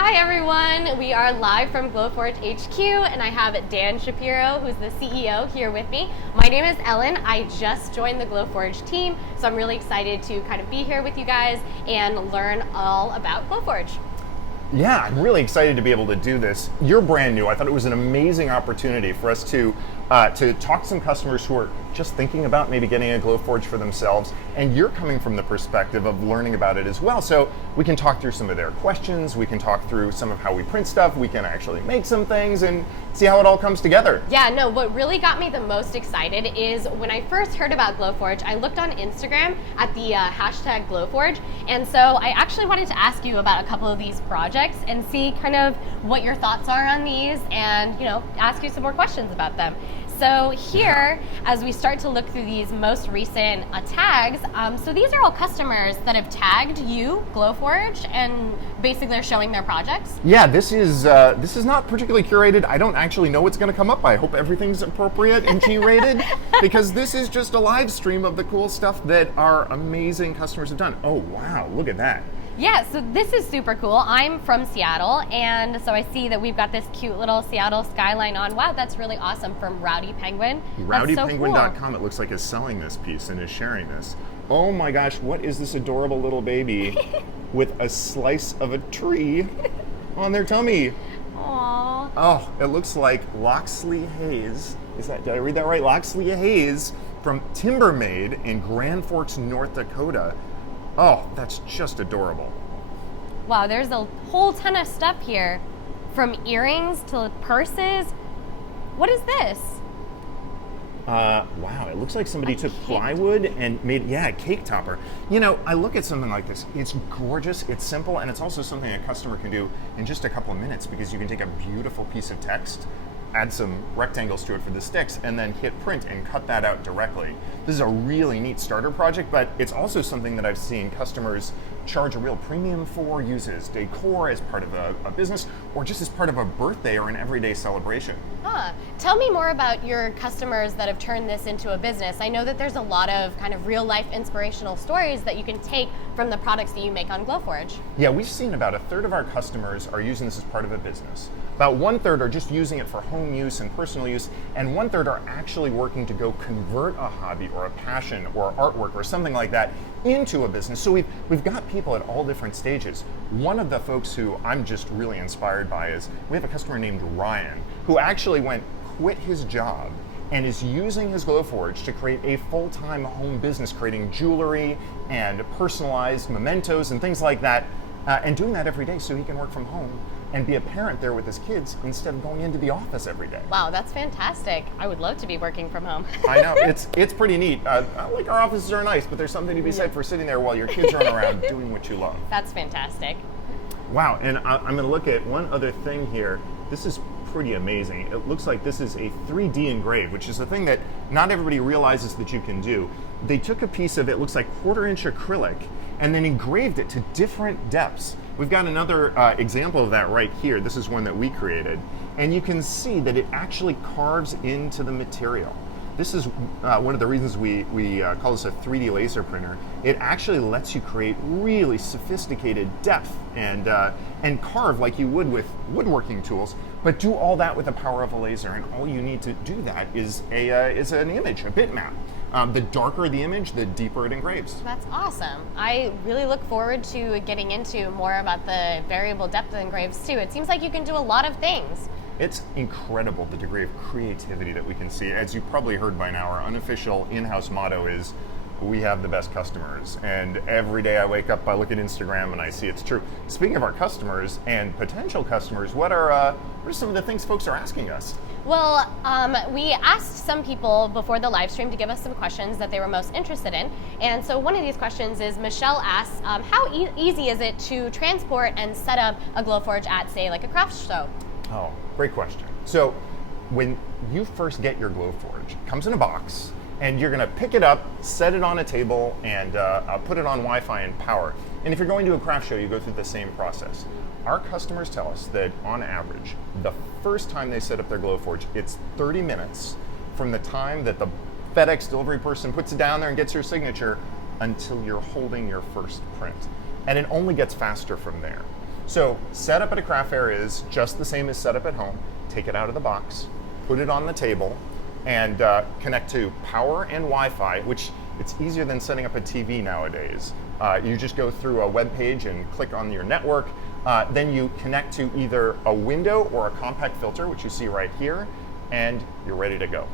Hi everyone, we are live from Glowforge HQ and I have Dan Shapiro, who's the CEO, here with me. My name is Ellen. I just joined the Glowforge team, so I'm really excited to kind of be here with you guys and learn all about Glowforge. Yeah, I'm really excited to be able to do this. You're brand new. I thought it was an amazing opportunity for us to talk to some customers who are just thinking about maybe getting a Glowforge for themselves, and you're coming from the perspective of learning about it as well. So we can talk through some of their questions, we can talk through some of how we print stuff, we can actually make some things and see how it all comes together. Yeah, no, what really got me the most excited is when I first heard about Glowforge, I looked on Instagram at the hashtag Glowforge, and so I actually wanted to ask you about a couple of these projects and see kind of what your thoughts are on these and, ask you some more questions about them. So here, as we start to look through these most recent tags, so these are all customers that have tagged you, Glowforge, and basically they're showing their projects. Yeah, this is not particularly curated. I don't actually know what's going to come up. I hope everything's appropriate and G-rated because this is just a live stream of the cool stuff that our amazing customers have done. Oh wow, look at that. Yeah, so this is super cool. I'm from Seattle, and so I see that we've got this cute little Seattle skyline on. Wow, that's really awesome, from Rowdy Penguin. RowdyPenguin.com, it looks like, is selling this piece and is sharing this. Oh my gosh, what is this adorable little baby with a slice of a tree on their tummy? Aww. Oh, it looks like Loxley Hayes. Did I read that right? Loxley Hayes from Timbermade in Grand Forks, North Dakota. Oh, that's just adorable. Wow, there's a whole ton of stuff here, from earrings to purses. What is this? Wow, it looks like somebody took plywood and made, a cake topper. I look at something like this, it's gorgeous, it's simple, and it's also something a customer can do in just a couple of minutes because you can take a beautiful piece of text, add some rectangles to it for the sticks, and then hit print and cut that out directly. This is a really neat starter project, but it's also something that I've seen customers charge a real premium for, use as decor, as part of a business, or just as part of a birthday or an everyday celebration. Tell me more about your customers that have turned this into a business. I know that there's a lot of kind of real life inspirational stories that you can take from the products that you make on Glowforge. Yeah, we've seen about a third of our customers are using this as part of a business. About 1/3 are just using it for home use and personal use, and 1/3 are actually working to go convert a hobby or a passion or artwork or something like that into a business. So we've got people at all different stages. One of the folks who I'm just really inspired by is we have a customer named Ryan who actually quit his job and is using his Glowforge to create a full-time home business, creating jewelry and personalized mementos and things like that, and doing that every day so he can work from home and be a parent there with his kids instead of going into the office every day. Wow, that's fantastic. I would love to be working from home. I know, it's pretty neat. Like, our offices are nice, but there's something to be said for sitting there while your kids run around doing what you love. That's fantastic. Wow, and I'm gonna look at one other thing here. This is pretty amazing. It looks like this is a 3D engrave, which is a thing that not everybody realizes that you can do. They took a piece of it, looks like 1/4-inch acrylic, and then engraved it to different depths. We've got another example of that right here. This is one that we created, and you can see that it actually carves into the material. This is one of the reasons we call this a 3D laser printer. It actually lets you create really sophisticated depth and carve like you would with woodworking tools, but do all that with the power of a laser. And all you need to do that is an image, a bitmap. The darker the image, the deeper it engraves. That's awesome. I really look forward to getting into more about the variable depth engraves too. It seems like you can do a lot of things. It's incredible, the degree of creativity that we can see. As you probably heard by now, our unofficial in-house motto is, we have the best customers. And every day I wake up, I look at Instagram and I see it's true. Speaking of our customers and potential customers, what are some of the things folks are asking us? Well, we asked some people before the live stream to give us some questions that they were most interested in. And so one of these questions is, Michelle asks, how easy is it to transport and set up a Glowforge at, say, like a craft show? Oh, great question. So when you first get your Glowforge, it comes in a box, and you're gonna pick it up, set it on a table, and put it on Wi-Fi and power. And if you're going to a craft show, you go through the same process. Our customers tell us that on average, the first time they set up their Glowforge, it's 30 minutes from the time that the FedEx delivery person puts it down there and gets your signature until you're holding your first print. And it only gets faster from there. So setup at a craft fair is just the same as setup at home. Take it out of the box, put it on the table, and connect to power and Wi-Fi, which it's easier than setting up a TV nowadays. You just go through a web page and click on your network. Then you connect to either a window or a compact filter, which you see right here, and you're ready to go.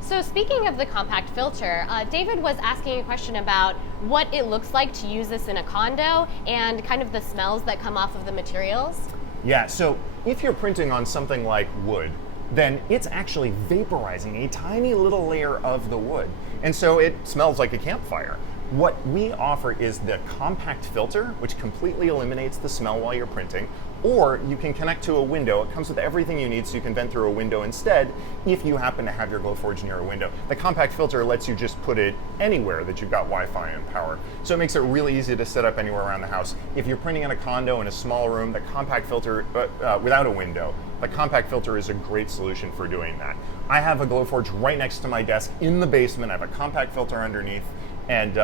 So speaking of the compact filter, David was asking a question about what it looks like to use this in a condo and kind of the smells that come off of the materials. Yeah, so if you're printing on something like wood, then it's actually vaporizing a tiny little layer of the wood. And so it smells like a campfire. What we offer is the compact filter, which completely eliminates the smell while you're printing, or you can connect to a window. It comes with everything you need, so you can vent through a window instead if you happen to have your Glowforge near a window. The compact filter lets you just put it anywhere that you've got Wi-Fi and power. So it makes it really easy to set up anywhere around the house. If you're printing in a condo in a small room, the compact filter, without a window, the compact filter is a great solution for doing that. I have a Glowforge right next to my desk in the basement. I have a compact filter underneath. And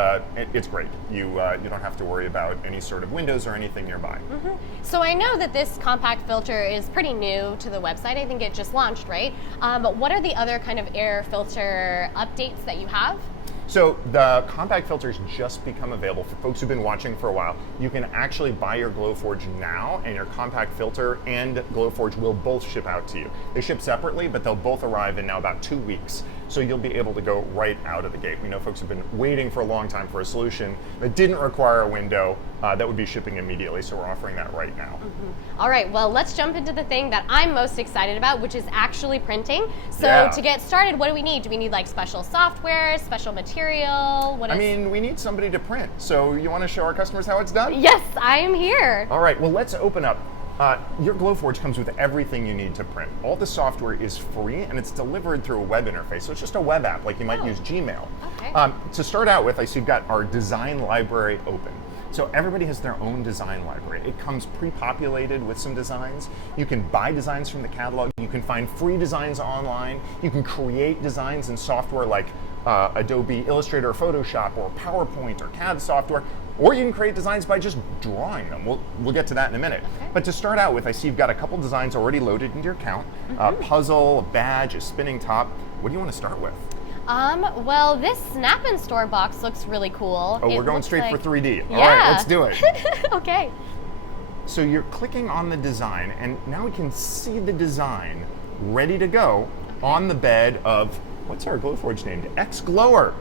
it's great. You don't have to worry about any sort of windows or anything nearby. Mm-hmm. So I know that this compact filter is pretty new to the website. I think it just launched, right? But what are the other kind of air filter updates that you have? So the compact filters just become available for folks who've been watching for a while. You can actually buy your Glowforge now, and your compact filter and Glowforge will both ship out to you. They ship separately, but they'll both arrive in now about 2 weeks. So you'll be able to go right out of the gate. We know folks have been waiting for a long time for a solution that didn't require a window that would be shipping immediately, so we're offering that right now. Mm-hmm. All right, well, let's jump into the thing that I'm most excited about, which is actually printing. So Yeah. to get started, what do we need? Do we need like special software, special material? I mean, we need somebody to print. So you want to show our customers how it's done? Yes, I am here. All right, well, let's open up. Your Glowforge comes with everything you need to print. All the software is free, and it's delivered through a web interface. So it's just a web app, like you might use Gmail. Okay. To start out with, I see you've got our design library open. So everybody has their own design library. It comes pre-populated with some designs. You can buy designs from the catalog. You can find free designs online. You can create designs in software like Adobe Illustrator or Photoshop or PowerPoint or CAD software. Or you can create designs by just drawing them. We'll get to that in a minute. Okay. But to start out with, I see you've got a couple designs already loaded into your account. A puzzle, a badge, a spinning top. What do you want to start with? Well, this Snap and Store box looks really cool. Oh, It we're going looks straight like... for 3D. Yeah. All right, let's do it. Okay. So you're clicking on the design, and now we can see the design ready to go on the bed of, what's our Glowforge named? X-Glower.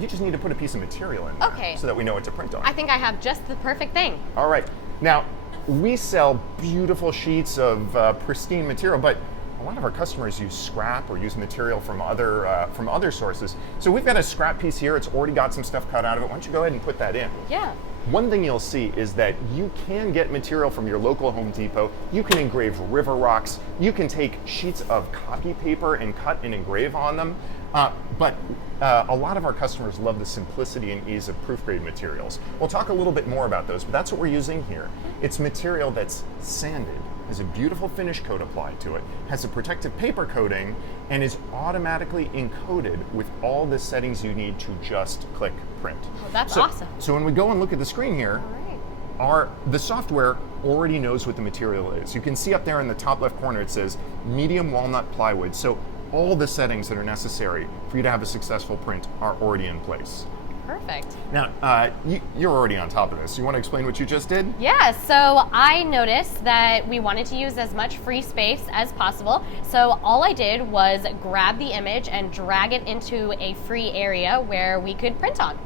You just need to put a piece of material in there Okay. so that we know what to print on. I think I have just the perfect thing. All right. Now, we sell beautiful sheets of pristine material, but a lot of our customers use scrap or use material from other sources. So we've got a scrap piece here. It's already got some stuff cut out of it. Why don't you go ahead and put that in? Yeah. One thing you'll see is that you can get material from your local Home Depot. You can engrave river rocks. You can take sheets of copy paper and cut and engrave on them. But a lot of our customers love the simplicity and ease of proof-grade materials. We'll talk a little bit more about those, but that's what we're using here. It's material that's sanded, has a beautiful finish coat applied to it, has a protective paper coating, and is automatically encoded with all the settings you need to just click print. Oh, that's awesome. So when we go and look at the screen here, All right. the software already knows what the material is. You can see up there in the top left corner it says medium walnut plywood. So all the settings that are necessary for you to have a successful print are already in place. Perfect. Now, you're already on top of this. You want to explain what you just did? Yeah, so I noticed that we wanted to use as much free space as possible. So all I did was grab the image and drag it into a free area where we could print on.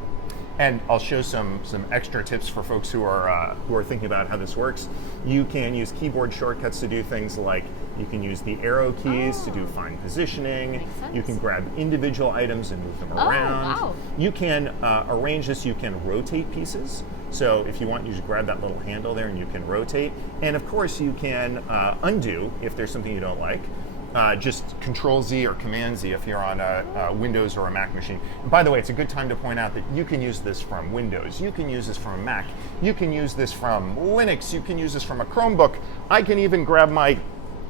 And I'll show some extra tips for folks who are thinking about how this works. You can use keyboard shortcuts to do things like you can use the arrow keys to do fine positioning. Makes sense. You can grab individual items and move them Oh, around. wow. You can arrange this. You can rotate pieces. So if you want, you just grab that little handle there and you can rotate. And of course, you can undo if there's something you don't like. Just Control Z or Command Z if you're on a Windows or a Mac machine. And by the way, it's a good time to point out that you can use this from Windows, you can use this from a Mac, you can use this from Linux, you can use this from a Chromebook. I can even grab my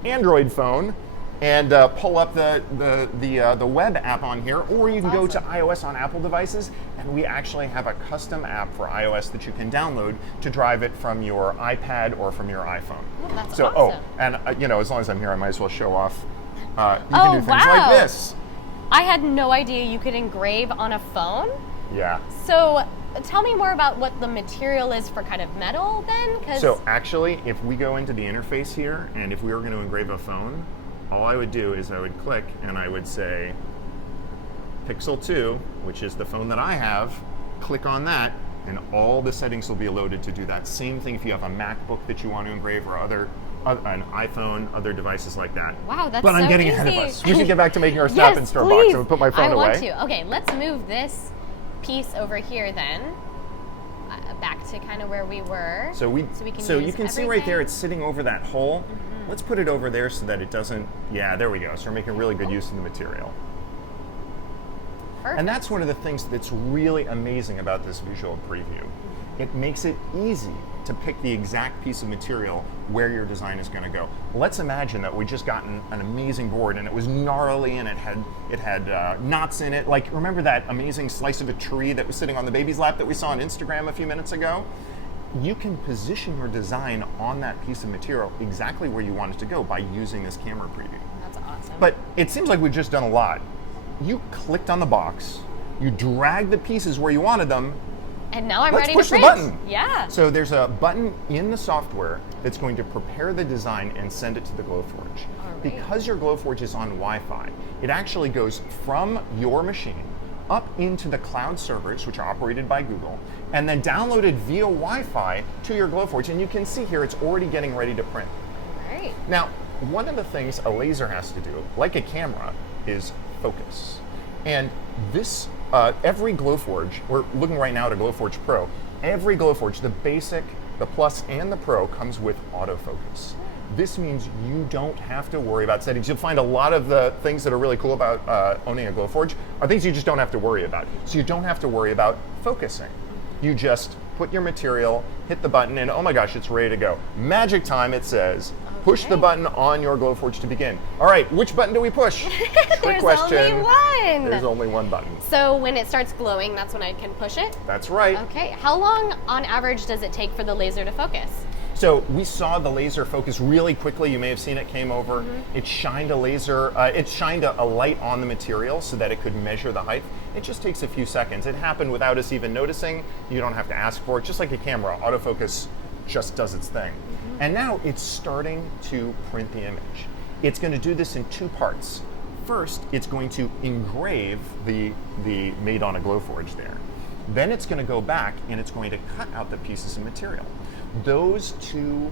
Android phone and pull up the web app on here, or you can go to iOS on Apple devices, and we actually have a custom app for iOS that you can download to drive it from your iPad or from your iPhone. Oh, that's so, awesome. and as long as I'm here, I might as well show off. You can do things like this. I had no idea you could engrave on a phone. Yeah. So tell me more about what the material is for kind of metal then. So actually, if we go into the interface here, and if we were going to engrave a phone, all I would do is I would click and I would say Pixel 2, which is the phone that I have, click on that, and all the settings will be loaded to do that. Same thing if you have a MacBook that you want to engrave, or an iPhone, other devices like that. Wow, that's But I'm so getting easy. ahead of us. We should get back to making our snap and store box. Please. So we'll put my phone away. I want to. Okay, let's move this piece over here then. Back to kind of where we were. So you can see right there, it's sitting over that hole. Mm-hmm. Let's put it over there so that it doesn't, yeah, there we go. So we're making really good use of the material. Perfect. And that's one of the things that's really amazing about this visual preview. It makes it easy to pick the exact piece of material where your design is going to go. Let's imagine that we just gotten an amazing board and it was gnarly and it had knots in it. Like, remember that amazing slice of a tree that was sitting on the baby's lap that we saw on Instagram a few minutes ago? You can position your design on that piece of material exactly where you want it to go by using this camera preview. That's awesome. But it seems like we've just done a lot. You clicked on the box, you dragged the pieces where you wanted them, and now I'm ready to print. Let's push the button. Yeah. So there's a button in the software that's going to prepare the design and send it to the Glowforge. Right. Because your Glowforge is on Wi-Fi, it actually goes from your machine up into the cloud servers, which are operated by Google, and then downloaded via Wi-Fi to your Glowforge. And you can see here, it's already getting ready to print. Right. Now, one of the things a laser has to do, like a camera, is focus. And this, every Glowforge, we're looking right now at a Glowforge Pro, every Glowforge, the basic, the Plus, and the Pro comes with autofocus. This means you don't have to worry about settings. You'll find a lot of the things that are really cool about owning a Glowforge are things you just don't have to worry about. So you don't have to worry about focusing. You just put your material, hit the button, and oh my gosh, it's ready to go. Magic time, it says. Push the button on your Glowforge to begin. All right, which button do we push? Trick question. There's only one. There's only one button. So when it starts glowing, that's when I can push it? That's right. Okay, how long on average does it take for the laser to focus? So we saw the laser focus really quickly. You may have seen it came over. It shined a laser, it shined a light on the material so that it could measure the height. It just takes a few seconds. It happened without us even noticing. You don't have to ask for it. Just like a camera, autofocus just does its thing. And now it's starting to print the image. It's going to do this in two parts. First, it's going to engrave the made on a Glowforge there. Then it's going to go back and it's going to cut out the pieces of material. Those two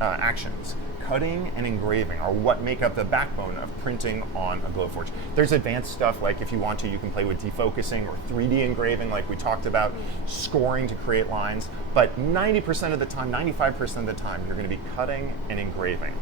actions, cutting and engraving, are what make up the backbone of printing on a Glowforge. There's advanced stuff like, if you want to, you can play with defocusing or 3D engraving like we talked about, scoring to create lines, but 90% of the time, 95% of the time, you're going to be cutting and engraving.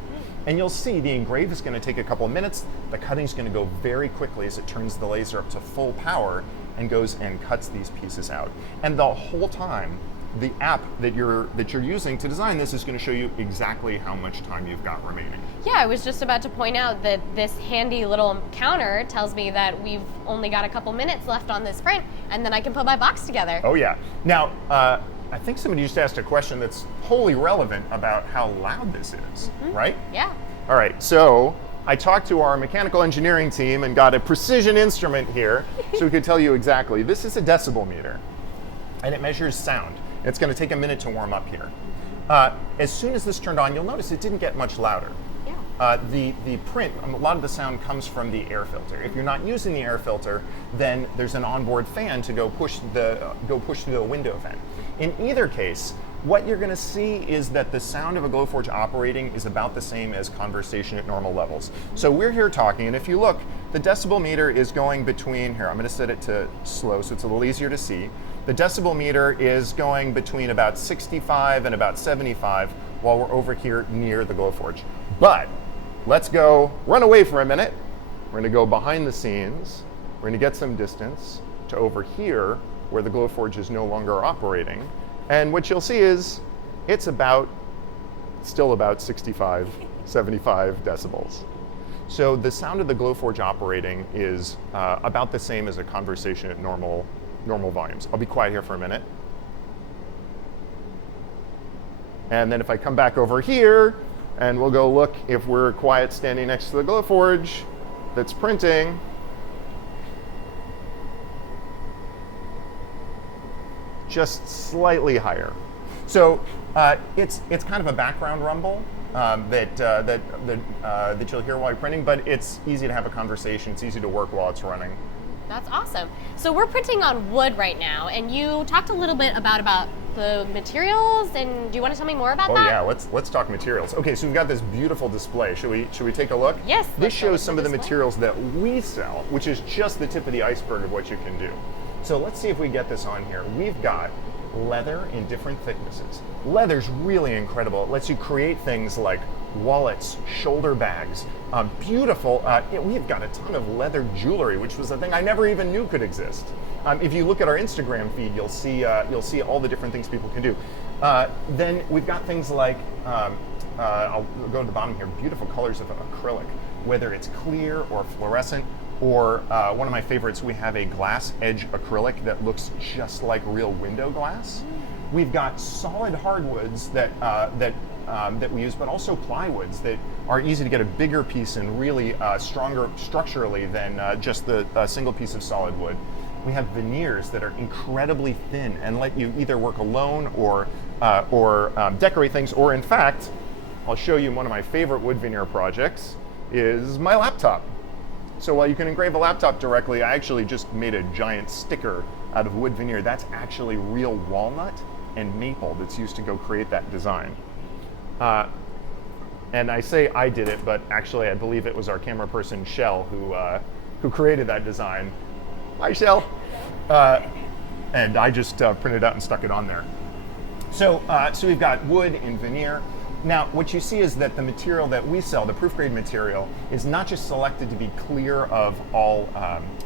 And you'll see the engrave is going to take a couple of minutes, the cutting is going to go very quickly as it turns the laser up to full power and goes and cuts these pieces out. And the whole time, the app that you're using to design this is going to show you exactly how much time you've got remaining. Yeah, I was just about to point out that this handy little counter tells me that we've only got a couple minutes left on this print, and then I can put my box together. Oh yeah. Now, I think somebody just asked a question that's wholly relevant about how loud this is, right? Yeah. All right, so I talked to our mechanical engineering team and got a precision instrument here so we could tell you exactly. This is a decibel meter, and it measures sound. It's going to take a minute to warm up here. As soon as this turned on, you'll notice it didn't get much louder. Yeah. The print, a lot of the sound comes from the air filter. If you're not using the air filter, then there's an onboard fan to go push through the window vent. In either case, what you're going to see is that the sound of a Glowforge operating is about the same as conversation at normal levels. So we're here talking, and if you look, the decibel meter is going between, here, I'm going to set it to slow so it's a little easier to see. The decibel meter is going between about 65 and about 75 while we're over here near the Glowforge. But let's go run away for a minute. We're going to go behind the scenes. We're going to get some distance to over here where the Glowforge is no longer operating. And what you'll see is it's still about 65 75 decibels. So the sound of the Glowforge operating is about the same as a conversation at normal volumes. I'll be quiet here for a minute. And then if I come back over here, and we'll go look if we're quiet standing next to the Glowforge that's printing. Just slightly higher. So it's kind of a background rumble that you'll hear while you're printing, but it's easy to have a conversation. It's easy to work while it's running. That's awesome. So we're printing on wood right now, and you talked a little bit about the materials, and do you want to tell me more about that? Oh yeah, let's talk materials. Okay, so we've got this beautiful display. Should we take a look? Yes. This shows some of the materials that we sell, which is just the tip of the iceberg of what you can do. So let's see if we get this on here. We've got leather in different thicknesses. Leather's really incredible. It lets you create things like wallets, shoulder bags, beautiful. We've got a ton of leather jewelry, which was a thing I never even knew could exist. If you look at our Instagram feed, you'll see all the different things people can do. Then we've got things like I'll go to the bottom here. Beautiful colors of acrylic, whether it's clear or fluorescent. Or one of my favorites, we have a glass edge acrylic that looks just like real window glass. We've got solid hardwoods that we use, but also plywoods that are easy to get a bigger piece and really stronger structurally than just the single piece of solid wood. We have veneers that are incredibly thin and let you either work alone or decorate things. Or in fact, I'll show you one of my favorite wood veneer projects is my laptop. So while you can engrave a laptop directly, I actually just made a giant sticker out of wood veneer. That's actually real walnut and maple that's used to go create that design. And I say I did it, but actually I believe it was our camera person, Shell, who created that design. Hi, Shell. And I just printed it out and stuck it on there. So we've got wood and veneer. Now, what you see is that the material that we sell, the proof grade material, is not just selected to be clear of all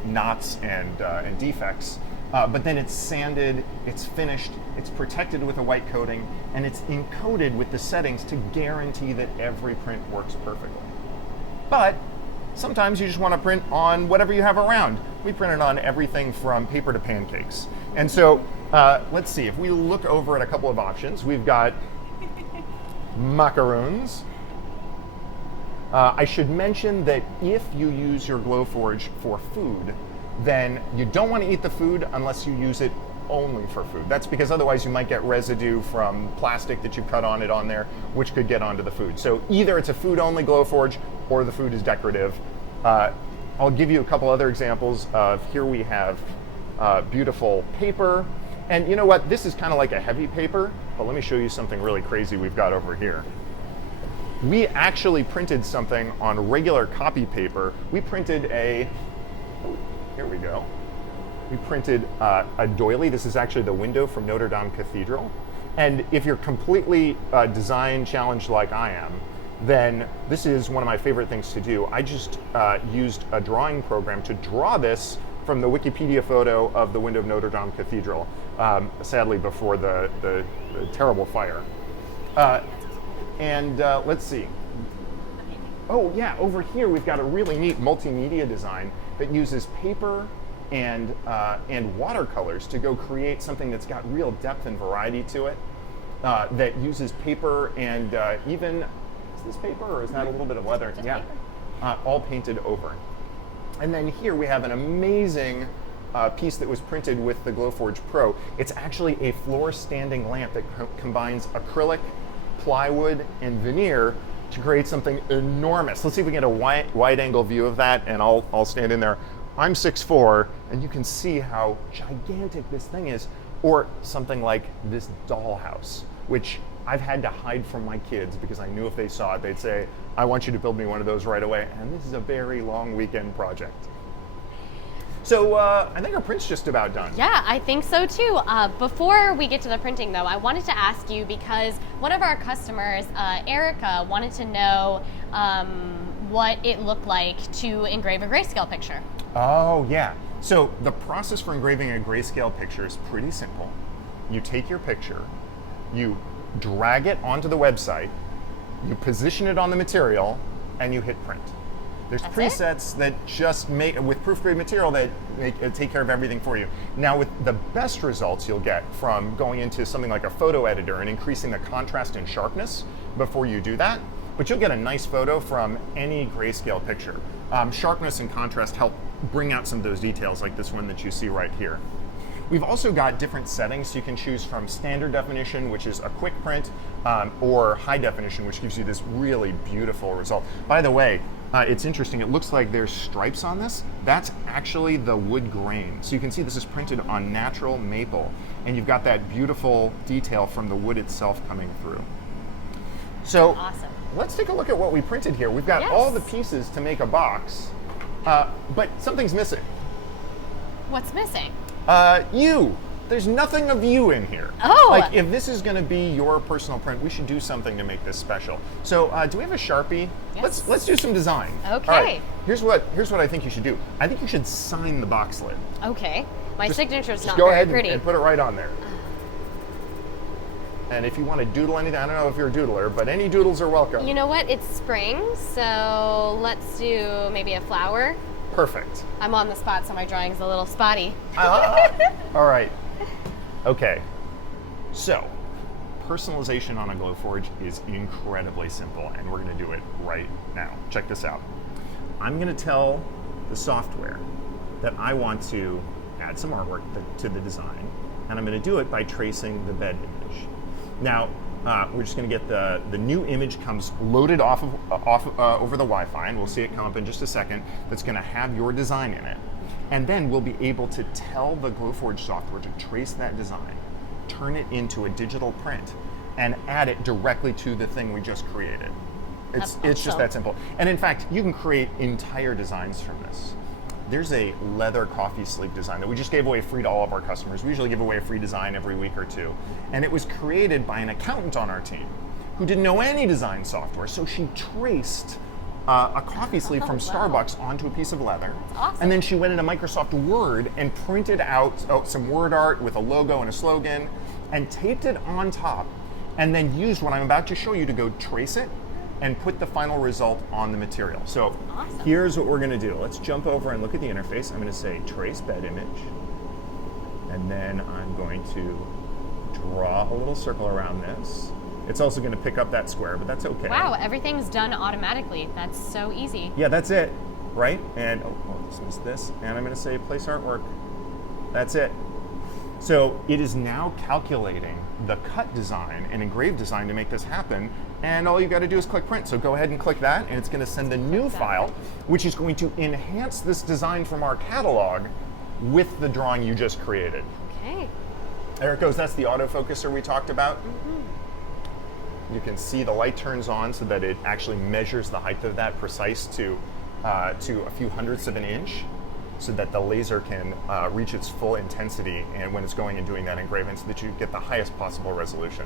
knots and defects, but then it's sanded, it's finished, it's protected with a white coating, and it's encoded with the settings to guarantee that every print works perfectly. But sometimes you just want to print on whatever you have around. We printed on everything from paper to pancakes. And so let's see, if we look over at a couple of options, we've got macaroons. I should mention that if you use your Glowforge for food, then you don't want to eat the food unless you use it only for food. That's because otherwise you might get residue from plastic that you cut on it on there, which could get onto the food. So either it's a food-only Glowforge or the food is decorative. I'll give you a couple other examples of, here we have beautiful paper. And you know what, this is kind of like a heavy paper, but let me show you something really crazy we've got over here. We actually printed something on regular copy paper. We printed here we go. We printed a doily. This is actually the window from Notre Dame Cathedral. And if you're completely design challenged like I am, then this is one of my favorite things to do. I just used a drawing program to draw this from the Wikipedia photo of the window of Notre Dame Cathedral, sadly before the terrible fire. Let's see. Oh yeah, over here we've got a really neat multimedia design that uses paper and watercolors to go create something that's got real depth and variety to it, that uses paper and even, is this paper or is that a little bit of leather? Just yeah, paper. All painted over. And then here we have an amazing piece that was printed with the Glowforge Pro. It's actually a floor standing lamp that combines acrylic, plywood, and veneer to create something enormous. Let's see if we can get a wide angle view of that, and I'll stand in there. I'm 6'4", and you can see how gigantic this thing is. Or something like this dollhouse, which I've had to hide from my kids because I knew if they saw it, they'd say, I want you to build me one of those right away. And this is a very long weekend project. So I think our print's just about done. Yeah, I think so too. Before we get to the printing though, I wanted to ask you, because one of our customers, Erica, wanted to know what it looked like to engrave a grayscale picture. Oh yeah. So the process for engraving a grayscale picture is pretty simple. You take your picture, you drag it onto the website, you position it on the material, and you hit print. There's That's presets that just make, with proof grade material, that take care of everything for you. Now, with the best results you'll get from going into something like a photo editor and increasing the contrast and sharpness before you do that, but you'll get a nice photo from any grayscale picture. Sharpness and contrast help bring out some of those details, like this one that you see right here. We've also got different settings. You can choose from standard definition, which is a quick print, or high definition, which gives you this really beautiful result. By the way, it's interesting. It looks like there's stripes on this. That's actually the wood grain. So you can see this is printed on natural maple, and you've got that beautiful detail from the wood itself coming through. So Awesome. Let's take a look at what we printed here. We've got all the pieces to make a box, but something's missing. What's missing? You. There's nothing of you in here. Oh. Like, if this is going to be your personal print, we should do something to make this special. So, do we have a Sharpie? Yes. Let's do some design. Okay. All right. Here's what I think you should do. I think you should sign the box lid. Okay. My signature is not Go very ahead pretty. and put it right on there. And if you want to doodle anything, I don't know if you're a doodler, but any doodles are welcome. You know what? It's spring, so let's do maybe a flower. Perfect. I'm on the spot, so my drawing's a little spotty. All right. Okay. So, personalization on a Glowforge is incredibly simple, and we're going to do it right now. Check this out. I'm going to tell the software that I want to add some artwork to the design, and I'm going to do it by tracing the bed image. Now, we're just going to get the new image comes loaded off over the Wi-Fi, and we'll see it come up in just a second. That's going to have your design in it, and then we'll be able to tell the Glowforge software to trace that design, turn it into a digital print, and add it directly to the thing we just created. It's just that simple. And in fact, you can create entire designs from this. There's a leather coffee sleeve design that we just gave away free to all of our customers. We usually give away a free design every week or two. And it was created by an accountant on our team who didn't know any design software. So she traced a coffee sleeve from Starbucks onto a piece of leather. That's awesome. And then she went into Microsoft Word and printed out some word art with a logo and a slogan and taped it on top, and then used what I'm about to show you to go trace it and put the final result on the material. So Awesome. Here's what we're going to do. Let's jump over and look at the interface. I'm going to say trace bed image, and then I'm going to draw a little circle around this. It's also going to pick up that square, but that's okay. Wow, everything's done automatically. That's so easy. Yeah, that's it, right? And just missed this, and I'm going to say place artwork. That's it. So it is now calculating the cut design and engrave design to make this happen, and all you've got to do is click print. So go ahead and click that, and it's going to send a new file, which is going to enhance this design from our catalog with the drawing you just created. Okay. There it goes. That's the autofocuser we talked about. You can see the light turns on so that it actually measures the height of that precise to a few hundredths of an inch, so that the laser can reach its full intensity and when it's going and doing that engraving, so that you get the highest possible resolution.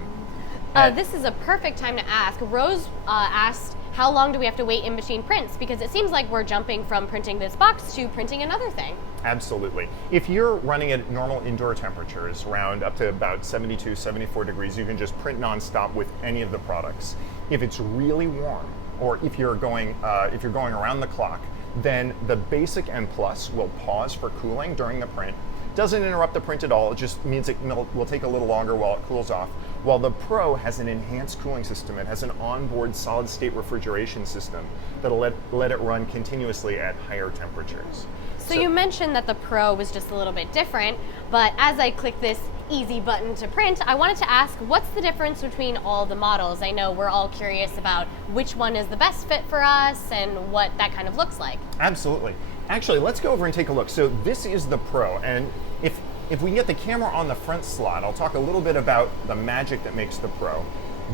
This is a perfect time to ask. Rose asked, how long do we have to wait in between prints? Because it seems like we're jumping from printing this box to printing another thing. Absolutely. If you're running at normal indoor temperatures, around up to about 72, 74 degrees, you can just print nonstop with any of the products. If it's really warm, or if you're going around the clock, then the Basic and Plus will pause for cooling during the print. Doesn't interrupt the print at all, it just means it will take a little longer while it cools off. While the Pro has an enhanced cooling system. It has an onboard solid state refrigeration system that'll let it run continuously at higher temperatures. So you mentioned that the Pro was just a little bit different, but as I click this easy button to print, I wanted to ask, what's the difference between all the models? I know we're all curious about which one is the best fit for us and what that kind of looks like. Absolutely. Actually, let's go over and take a look. So this is the Pro, and if we can get the camera on the front slot, I'll talk a little bit about the magic that makes the Pro.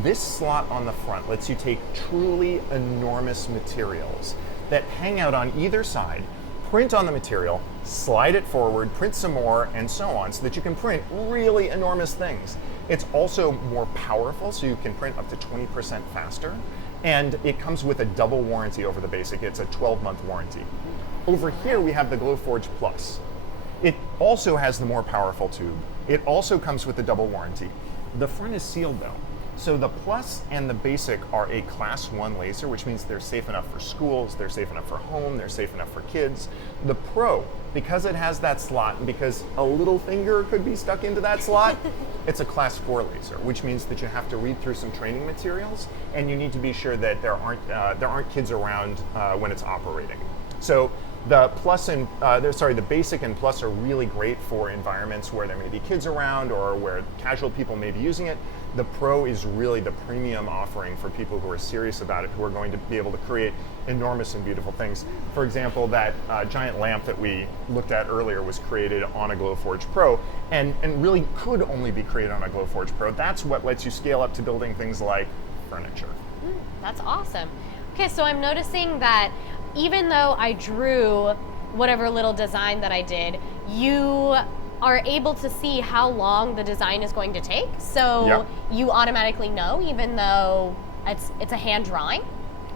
This slot on the front lets you take truly enormous materials that hang out on either side, print on the material, slide it forward, print some more, and so on, so that you can print really enormous things. It's also more powerful, so you can print up to 20% faster, and it comes with a double warranty over the Basic. It's a 12-month warranty. Over here we have the Glowforge Plus. It also has the more powerful tube. It also comes with a double warranty. The front is sealed though, So the Plus and the Basic are a Class 1 laser, which means they're safe enough for schools, they're safe enough for home, they're safe enough for kids. The Pro, because it has that slot and because a little finger could be stuck into that slot, it's a Class 4 laser, which means that you have to read through some training materials and you need to be sure that there aren't kids around when it's operating. So the the Basic and Plus are really great for environments where there may be kids around or where casual people may be using it. The Pro is really the premium offering for people who are serious about it, who are going to be able to create enormous and beautiful things. For example, that giant lamp that we looked at earlier was created on a Glowforge Pro and really could only be created on a Glowforge Pro. That's what lets you scale up to building things like furniture. That's awesome. Okay, so I'm noticing that even though I drew whatever little design that I did, you are able to see how long the design is going to take. So you automatically know, even though it's a hand drawing.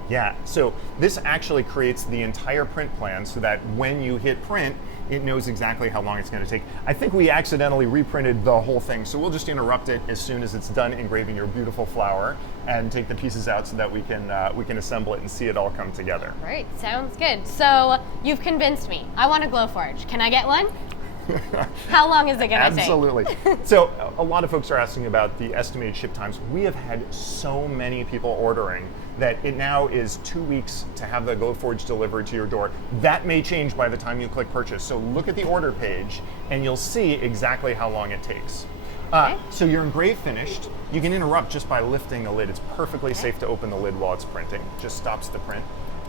Yeah, so this actually creates the entire print plan so that when you hit print, it knows exactly how long it's going to take. I think we accidentally reprinted the whole thing, so we'll just interrupt it as soon as it's done engraving your beautiful flower and take the pieces out so that we can assemble it and see it all come together. Right, sounds good. So you've convinced me. I want a Glowforge. Can I get one? How long is it going to take? Absolutely. So a lot of folks are asking about the estimated ship times. We have had so many people ordering that it now is 2 weeks to have the Glowforge delivered to your door. That may change by the time you click purchase. So look at the order page and you'll see exactly how long it takes. So your engrave finished. You can interrupt just by lifting the lid. It's perfectly safe to open the lid while it's printing. Just stops the print.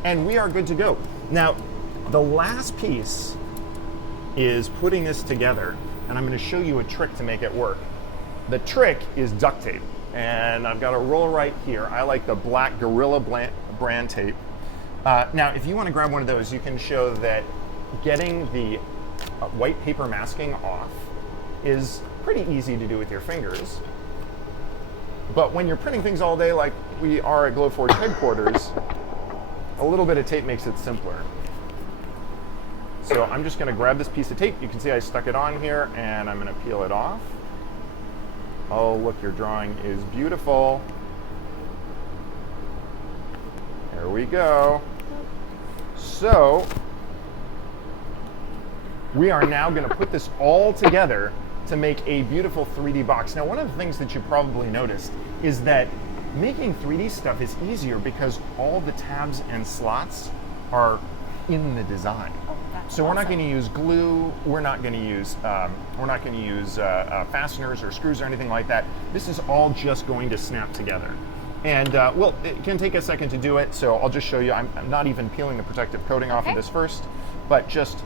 And we are good to go. Now, the last piece is putting this together, and I'm going to show you a trick to make it work. The trick is duct tape, and I've got a roll right here. I like the black Gorilla brand tape. Now, if you want to grab one of those, you can show that getting the white paper masking off is pretty easy to do with your fingers. But when you're printing things all day like we are at Glowforge headquarters, a little bit of tape makes it simpler. So I'm just going to grab this piece of tape. You can see I stuck it on here, and I'm going to peel it off. Oh, look, your drawing is beautiful. There we go. So we are now going to put this all together to make a beautiful 3D box. Now, one of the things that you probably noticed is that making 3D stuff is easier because all the tabs and slots are in the design. So we're not going to use glue. We're not going to use fasteners or screws or anything like that. This is all just going to snap together. And well, it can take a second to do it. So I'll just show you. I'm not even peeling the protective coating off of this first, but just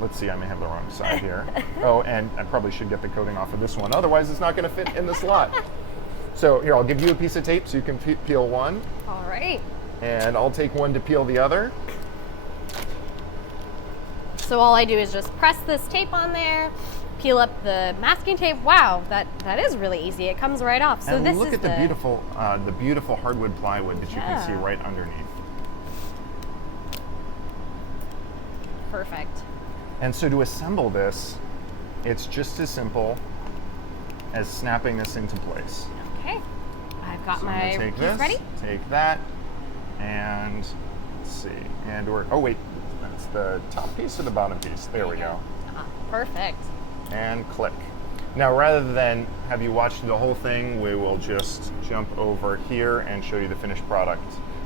let's see. I may have the wrong side here. Oh, and I probably should get the coating off of this one. Otherwise, it's not going to fit in the slot. So here, I'll give you a piece of tape so you can peel one. All right. And I'll take one to peel the other. So all I do is just press this tape on there, peel up the masking tape. Wow, that is really easy. It comes right off. So and this look is at the beautiful hardwood plywood that you can see right underneath. Perfect. And so to assemble this, it's just as simple as snapping this into place. Okay, I've got So I'm my gonna take piece this, ready. take that, and let's see. And oh wait, that's the top piece or the bottom piece? There we go. Perfect. And click. Now, rather than have you watch the whole thing, we will just jump over here and show you the finished product.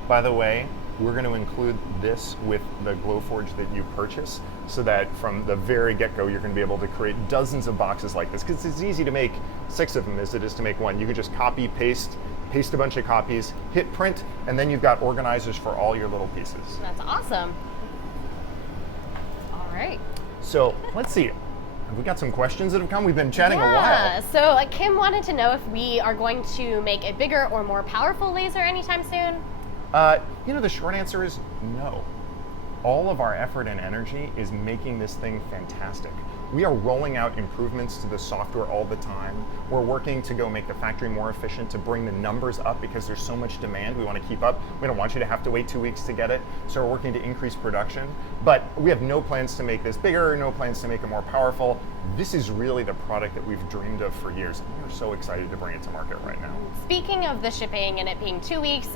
By the way, we're going to include this with the Glowforge that you purchase so that from the very get-go, you're going to be able to create dozens of boxes like this, because it's easy to make 6 of them as it is to make one. You can just copy, paste a bunch of copies, hit print, and then you've got organizers for all your little pieces. That's awesome. All right. So let's see. Have we got some questions that have come? We've been chatting a while. Yeah, so Kim wanted to know if we are going to make a bigger or more powerful laser anytime soon. You know, the short answer is no. All of our effort and energy is making this thing fantastic. We are rolling out improvements to the software all the time. We're working to go make the factory more efficient, to bring the numbers up because there's so much demand. We want to keep up. We don't want you to have to wait 2 weeks to get it. So we're working to increase production. But we have no plans to make this bigger, no plans to make it more powerful. this is really the product that we've dreamed of for years. We're so excited to bring it to market right now. Speaking of the shipping and it being 2 weeks,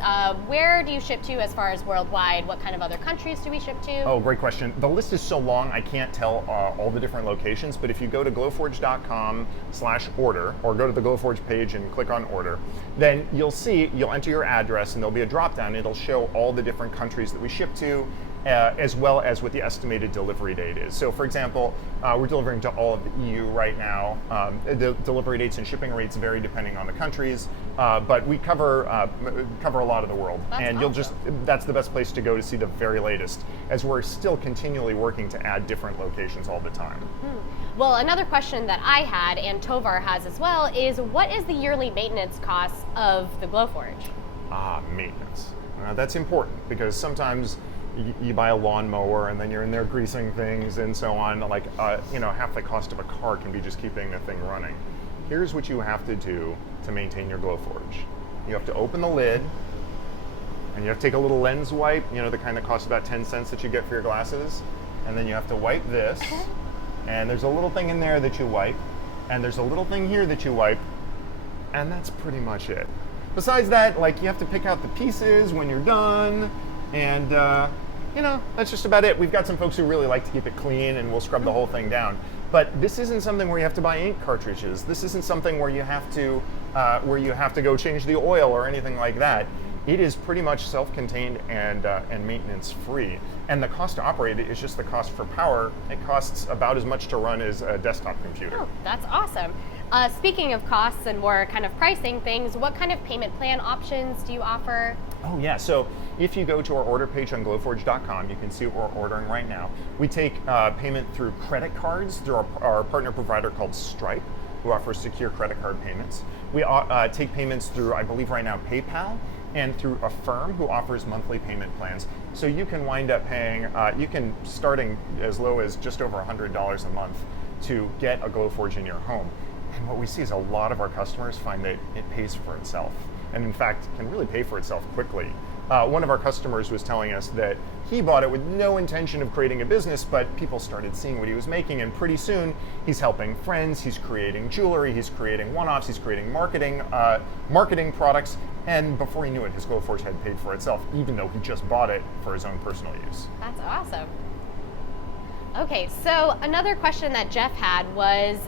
where do you ship to as far as worldwide? What kind of other countries do we ship to? Oh, great question. The list is so long, I can't tell all the different locations, but if you go to glowforge.com/order or go to the Glowforge page and click on order, then you'll enter your address and there'll be a drop down. It'll show all the different countries that we ship to, as well as what the estimated delivery date is. So for example, we're delivering to all of the EU right now. The delivery dates and shipping rates vary depending on the countries, but we cover a lot of the world. That's awesome. That's the best place to go to see the very latest, as we're still continually working to add different locations all the time. Well, another question that I had, and Tovar has as well, is what is the yearly maintenance cost of the Glowforge? Maintenance. That's important because sometimes you buy a lawnmower and then you're in there greasing things and so on. Like, half the cost of a car can be just keeping the thing running. Here's what you have to do to maintain your Glowforge. You have to open the lid and you have to take a little lens wipe, the kind that costs about 10 cents that you get for your glasses. And then you have to wipe this. And there's a little thing in there that you wipe. And there's a little thing here that you wipe. And that's pretty much it. Besides that, you have to pick out the pieces when you're done. And, that's just about it. We've got some folks who really like to keep it clean and we'll scrub the whole thing down. But this isn't something where you have to buy ink cartridges. This isn't something where you have to go change the oil or anything like that. It is pretty much self-contained and maintenance free. And the cost to operate it is just the cost for power. It costs about as much to run as a desktop computer. Oh, that's awesome. Speaking of costs and more kind of pricing things, what kind of payment plan options do you offer? Oh yeah, so if you go to our order page on glowforge.com, you can see what we're ordering right now. We take payment through credit cards through our partner provider called Stripe, who offers secure credit card payments. We take payments through, I believe right now, PayPal, and through Affirm, who offers monthly payment plans. So you can wind up paying, starting as low as just over $100 a month to get a Glowforge in your home. And what we see is a lot of our customers find that it pays for itself, and in fact can really pay for itself quickly. One of our customers was telling us that he bought it with no intention of creating a business, but people started seeing what he was making, and pretty soon he's helping friends, he's creating jewelry, he's creating one-offs, he's creating marketing products, and before he knew it, his Glowforge had paid for itself, even though he just bought it for his own personal use. That's awesome. Okay, so another question that Jeff had was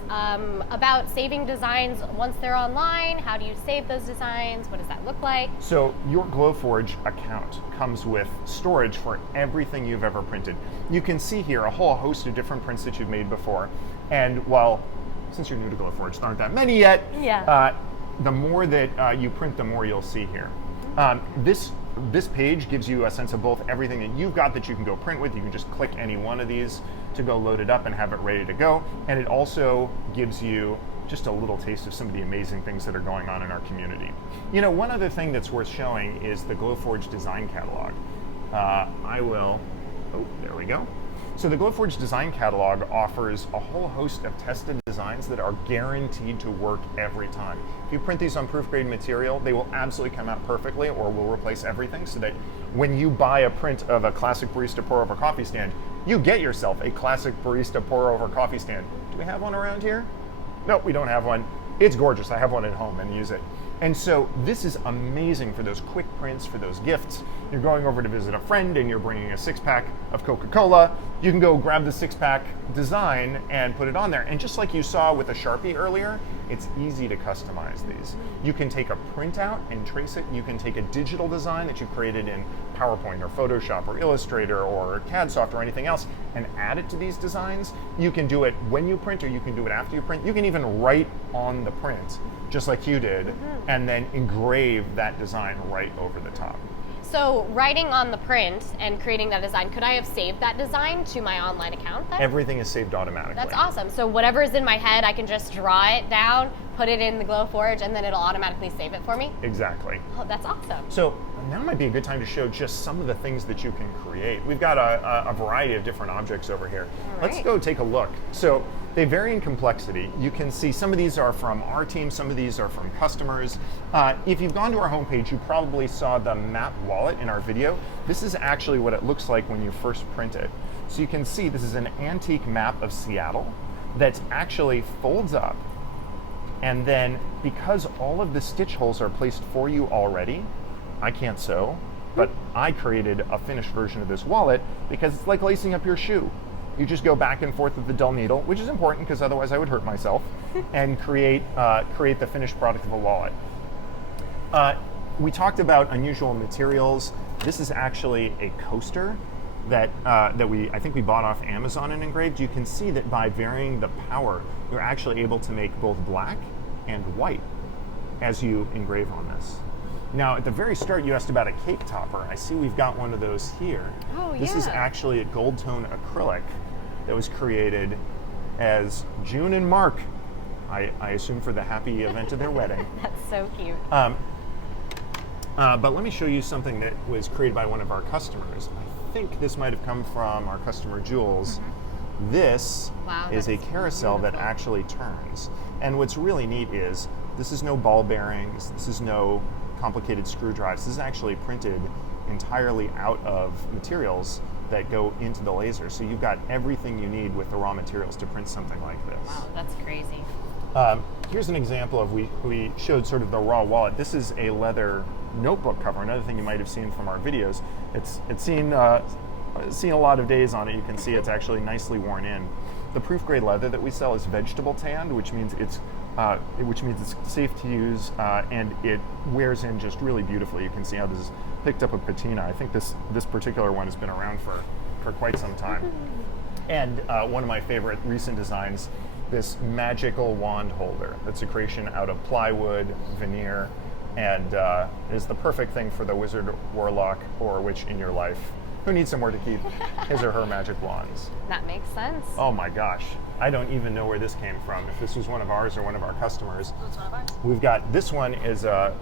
about saving designs once they're online. How do you save those designs? What does that look like? So your Glowforge account comes with storage for everything you've ever printed. You can see here a whole host of different prints that you've made before. And since you're new to Glowforge, there aren't that many yet. Yeah. The more that you print, the more you'll see here. This page gives you a sense of both everything that you've got that you can go print with. You can just click any one of these to go load it up and have it ready to go. And it also gives you just a little taste of some of the amazing things that are going on in our community. One other thing that's worth showing is the Glowforge design catalog. There we go. So the Glowforge design catalog offers a whole host of tested designs that are guaranteed to work every time. If you print these on proof grade material, they will absolutely come out perfectly, or we'll replace everything, so that when you buy a print of a classic barista pour over coffee stand, you get yourself a classic barista pour over coffee stand. Do we have one around here? No, we don't have one. It's gorgeous. I have one at home and use it. And so this is amazing for those quick prints, for those gifts. You're going over to visit a friend and you're bringing a 6-pack of Coca-Cola. You can go grab the 6-pack design and put it on there. And just like you saw with the Sharpie earlier, it's easy to customize these. You can take a printout and trace it. You can take a digital design that you created in PowerPoint or Photoshop or Illustrator or CAD software or anything else and add it to these designs. You can do it when you print or you can do it after you print. You can even write on the print, just like you did, and then engrave that design right over the top. So writing on the print and creating that design, could I have saved that design to my online account then? Everything is saved automatically. That's awesome. So whatever is in my head, I can just draw it down, put it in the Glowforge, and then it'll automatically save it for me? Exactly. Oh, that's awesome. So now might be a good time to show just some of the things that you can create. We've got a variety of different objects over here. All Let's right. go take a look. So they vary in complexity. You can see some of these are from our team, some of these are from customers. If you've gone to our homepage, you probably saw the map wallet in our video. This is actually what it looks like when you first print it. So you can see this is an antique map of Seattle. that actually folds up, and then because all of the stitch holes are placed for you already, I can't sew, but I created a finished version of this wallet because it's like lacing up your shoe. You just go back and forth with the dull needle, which is important because otherwise I would hurt myself, and create the finished product of a wallet. We talked about unusual materials. This is actually a coaster that I think we bought off Amazon and engraved. You can see that by varying the power, you're actually able to make both black and white as you engrave on this. Now, at the very start, you asked about a cake topper. I see we've got one of those here. Oh, This is yeah. actually a gold tone acrylic that was created as June and Mark, I assume for the happy event of their wedding. That's so cute. But let me show you something that was created by one of our customers. I think this might have come from our customer, Jules. This Wow, is a that's carousel that beautiful. actually turns. And what's really neat is this is no ball bearings, this is no complicated screw drives. This is actually printed entirely out of materials that go into the laser. So you've got everything you need with the raw materials to print something like this. Wow, that's crazy. Here's an example of, we showed sort of the raw wallet. This is a leather notebook cover. Another thing you might have seen from our videos. It's seen a lot of days on it. You can see it's actually nicely worn in. The proof grade leather that we sell is vegetable tanned, which means it's safe to use and it wears in just really beautifully. You can see how this is picked up a patina. I think this particular one has been around for quite some time. And one of my favorite recent designs, this magical wand holder that's a creation out of plywood, veneer, and is the perfect thing for the wizard, warlock, or witch in your life who needs somewhere to keep his or her magic wands. That makes sense. Oh my gosh, I don't even know where this came from, if this was one of ours or one of our customers. We've got, this one is a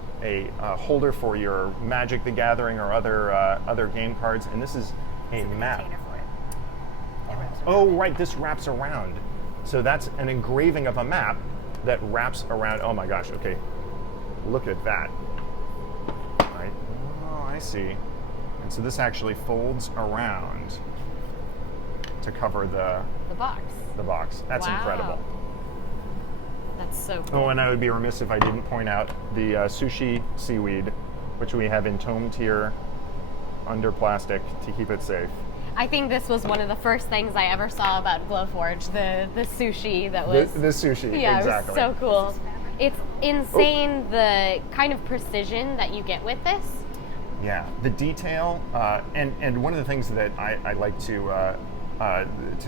holder for your Magic the Gathering or other game cards, and this is a map. Oh right, this wraps around. So that's an engraving of a map that wraps around. Oh my gosh, okay. Look at that. Right. Oh, I see. And so this actually folds around to cover the box. box. That's Wow. incredible. That's so cool. Oh, and I would be remiss if I didn't point out the sushi seaweed, which we have entombed here under plastic to keep it safe. I think this was one of the first things I ever saw about Glowforge, the sushi that was... The sushi, yeah, exactly. it was so cool. It's insane the kind of precision that you get with this. Yeah, the detail, and one of the things that I like to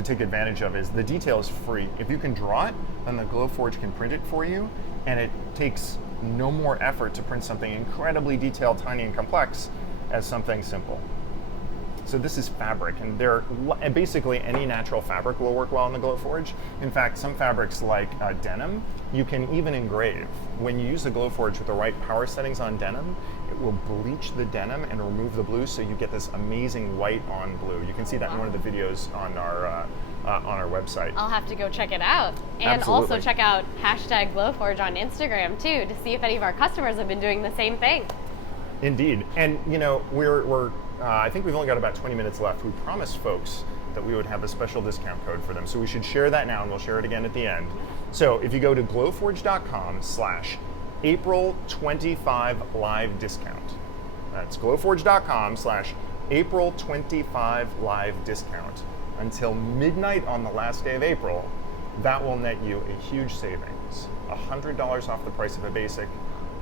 take advantage of is the detail is free. If you can draw it, then the Glowforge can print it for you, and it takes no more effort to print something incredibly detailed, tiny, and complex as something simple. So this is fabric, and basically any natural fabric will work well in the Glowforge. In fact, some fabrics like denim, you can even engrave. When you use the Glowforge with the right power settings on denim, it will bleach the denim and remove the blue, so you get this amazing white on blue. You can see that in one of the videos on our website. I'll have to go check it out. And Absolutely. also check out #Glowforge on Instagram too to see if any of our customers have been doing the same thing. Indeed, and you know, we're I think we've only got about 20 minutes left. We promised folks that we would have a special discount code for them, so we should share that now, and we'll share it again at the end. So if you go to glowforge.com/April25 live discount, that's glowforge.com/April25 live discount until midnight on the last day of April, that will net you a huge savings. $100 off the price of a basic,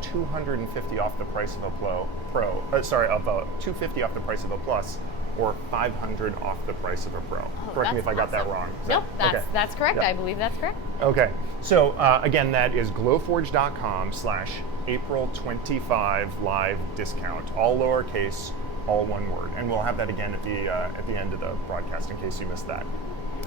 $250 off the price of a $250 off the price of a plus, or $500 off the price of a pro. Correct me if I got that wrong. Nope, Okay. that's correct. Yep. I believe that's correct. Okay, so again, that is glowforge.com/April25 live discount, all lowercase, all one word, and we'll have that again at the end of the broadcast in case you missed that.